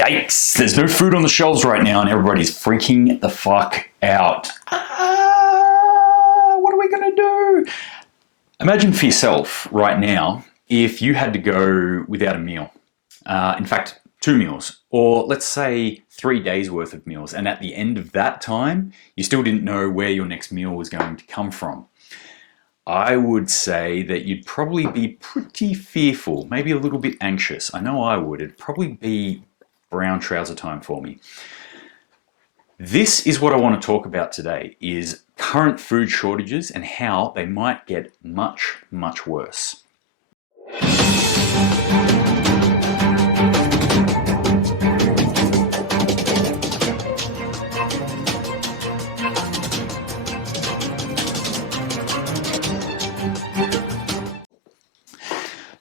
Yikes, there's no food on the shelves right now and everybody's freaking the fuck out. What are we gonna do? Imagine for yourself right now if you had to go without a meal. In fact, 2 meals, or let's say 3 days worth of meals, and at the end of that time, you still didn't know where your next meal was going to come from. I would say that you'd probably be pretty fearful, maybe a little bit anxious. I know I would. It'd probably be brown trouser time for me. This is what I want to talk about today, is current food shortages and how they might get much, much worse.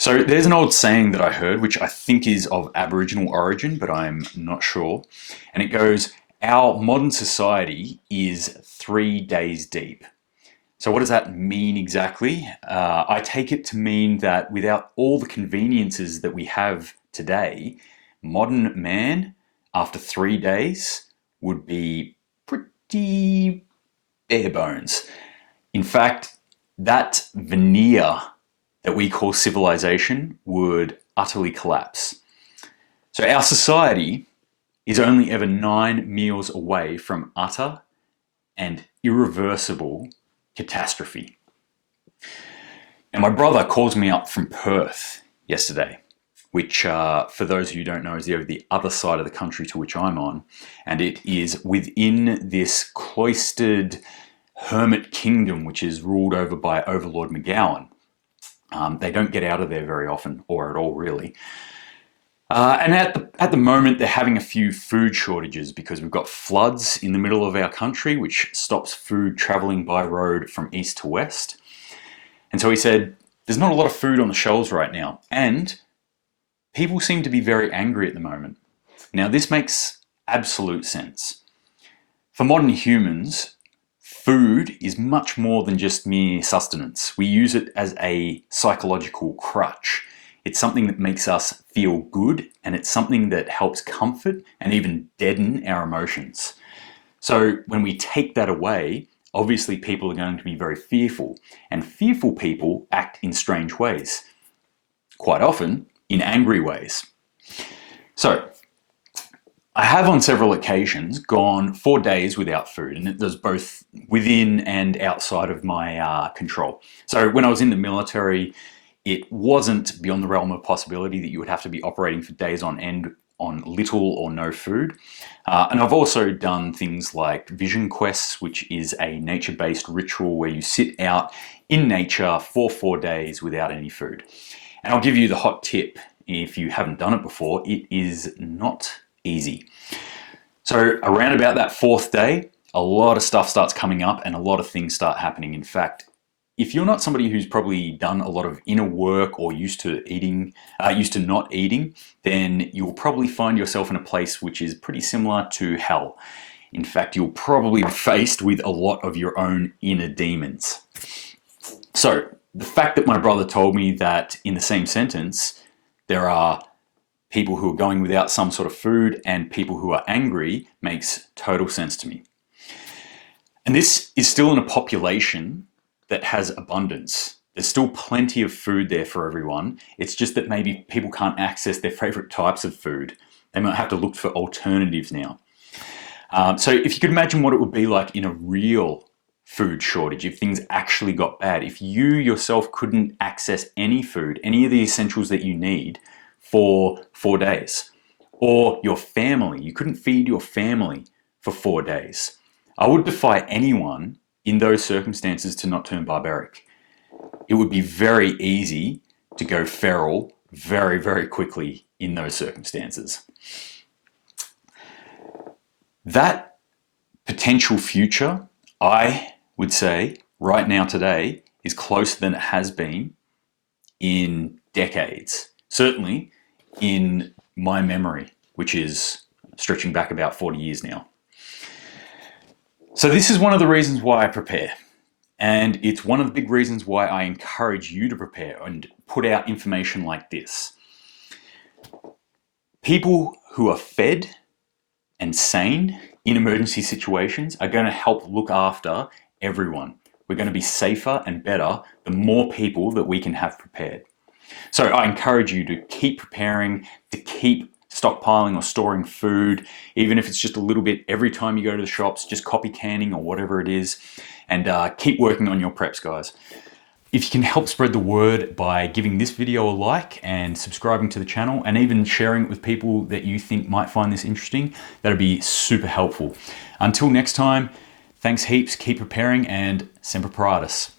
So there's an old saying that I heard, which I think is of Aboriginal origin, but I'm not sure. And it goes, our modern society is 3 days deep. So what does that mean exactly? I take it to mean that without all the conveniences that we have today, modern man, after 3 days, would be pretty bare bones. In fact, that veneer that we call civilization would utterly collapse. So our society is only ever 9 meals away from utter and irreversible catastrophe. Now, my brother calls me up from Perth yesterday, which for those of you who don't know is the other side of the country to which I'm on, and it is within this cloistered hermit kingdom which is ruled over by Overlord McGowan. They don't get out of there very often, or at all really. And at the moment, they're having a few food shortages because we've got floods in the middle of our country, which stops food traveling by road from east to west. And so he said, there's not a lot of food on the shelves right now, and people seem to be very angry at the moment. Now, this makes absolute sense. For modern humans, food is much more than just mere sustenance. We use it as a psychological crutch. It's something that makes us feel good, and it's something that helps comfort and even deaden our emotions. So when we take that away, obviously people are going to be very fearful, and fearful people act in strange ways, quite often in angry ways. So I have on several occasions gone 4 days without food, and it was both within and outside of my control. So when I was in the military, it wasn't beyond the realm of possibility that you would have to be operating for days on end on little or no food. And I've also done things like vision quests, which is a nature-based ritual where you sit out in nature for 4 days without any food. And I'll give you the hot tip if you haven't done it before. It is not easy. So around about that 4th day, a lot of stuff starts coming up and a lot of things start happening. In fact, if you're not somebody who's probably done a lot of inner work or used to not eating, then you'll probably find yourself in a place which is pretty similar to hell. In fact, you'll probably be faced with a lot of your own inner demons. So the fact that my brother told me that in the same sentence, there are people who are going without some sort of food and people who are angry makes total sense to me. And this is still in a population that has abundance. There's still plenty of food there for everyone. It's just that maybe people can't access their favorite types of food. They might have to look for alternatives now. So if you could imagine what it would be like in a real food shortage, if things actually got bad, if you yourself couldn't access any food, any of the essentials that you need for 4 days, or your family, you couldn't feed your family for 4 days. I would defy anyone in those circumstances to not turn barbaric. It would be very easy to go feral very, very quickly in those circumstances. That potential future, I would say, right now today, is closer than it has been in decades. Certainly in my memory, which is stretching back about 40 years now. So this is one of the reasons why I prepare. And it's one of the big reasons why I encourage you to prepare and put out information like this. People who are fed and sane in emergency situations are going to help look after everyone. We're going to be safer and better the more people that we can have prepared. So I encourage you to keep preparing, to keep stockpiling or storing food, even if it's just a little bit every time you go to the shops, just copy canning or whatever it is, and keep working on your preps, guys. If you can help spread the word by giving this video a like and subscribing to the channel and even sharing it with people that you think might find this interesting, that'd be super helpful. Until next time, thanks heaps, keep preparing, and Semper Paratus.